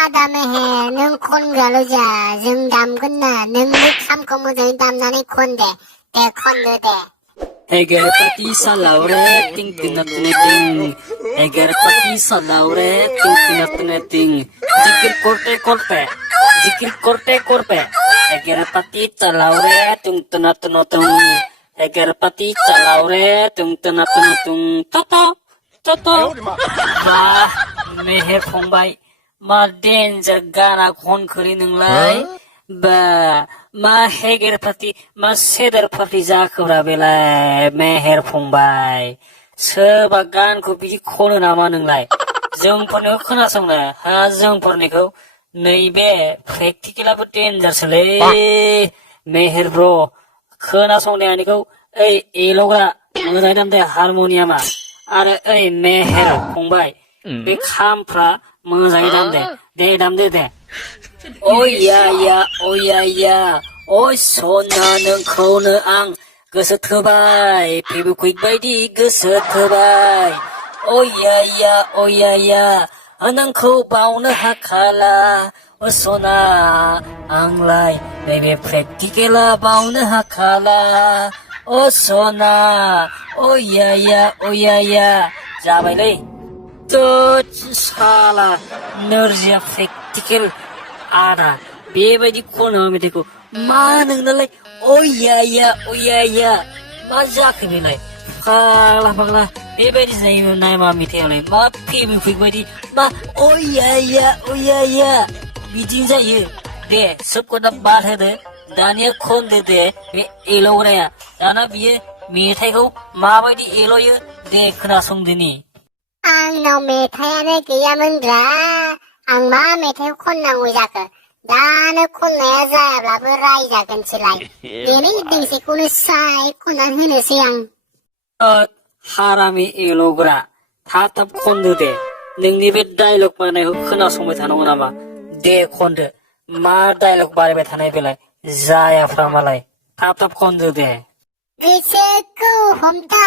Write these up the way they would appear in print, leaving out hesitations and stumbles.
आदा मेहेर नों खनग्राल' जा जों दामगोन ना नोंनि खामखौ मोजाङै दामनानै खनदे खनदो दे Eger pati salaure ting tinating Eger pati salaure ting tinating Zikir korte Eger pati salaure ting tinatung Eger pati salaure ting tinatung Toto Wah meher fongbai ma danger gana khon khori nonglai ba ma heger pati ma seder pati जाखोब्रा बेलाय मेहेर फंबाय सोरबा गानखौ बिदि खनो नामा नोंलाय जोंफोरनिखौ खोनासंनो हा जोंफोरनिखौ नैबे प्रेक्टिकेलाबो डेन्जारसोलै मेहेर ब्र खोनासंनायानिखौ ओइ एल'ग्रा मोजाङै दामदे हारमनियामा आरो ओइ मेहेर फंबाय बे खामफ्रा मोजाङै दामदे दे ओइ सना नोंखौनो आं गोसो थोबाय फेबुकुइक बायदि गोसो थोबाय नोंखौ बावनो हाखाला सना आंलाय नैबे प्रेक्टिकेला बावनो हाखाला सना जाबायलै साला नोरजिया प्रेक्टिकेल आदा बेबायदि खनो मेथाइखौ मा नोंनालाय मा जाखो बेलाय फाग्ला बेबायदि जायोमोन नाय मा मेथाइआलाय मा फेबिकुइक बायदि मा बिदिनो जायो दे सोबखौ दा बाद होदो दानिया खनदो दे बे एल'ग्राया दाना बियो मेथाइखौ माबायदि एल'यो दे खोनासंदोनि आंनाव मेथाइयानो गैयामोनब्रा आं मा मेथाइ खननांगौ जाखो दानो खननाया जायाब्लाबो रायजागोनसोलाय दिनै दोंसेखौनो खननानै होनोसै आं हारामि एल'ग्रा थाब खनदो दे नोंनि बे डायलग बानायनायखौ खोनासंबाय थानांगौ नामा दे खनदो मा डायलग बानायबाय थानाय बेलाय जायाफ्रा मालाय थाब खनदो दे गोसोखौ हमथा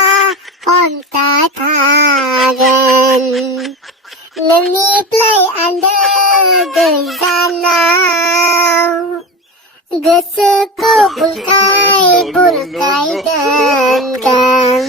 थागोन नोंनिफ्राय आन्दो गोजानाव गोसोखौ बुरखाय दोनगोन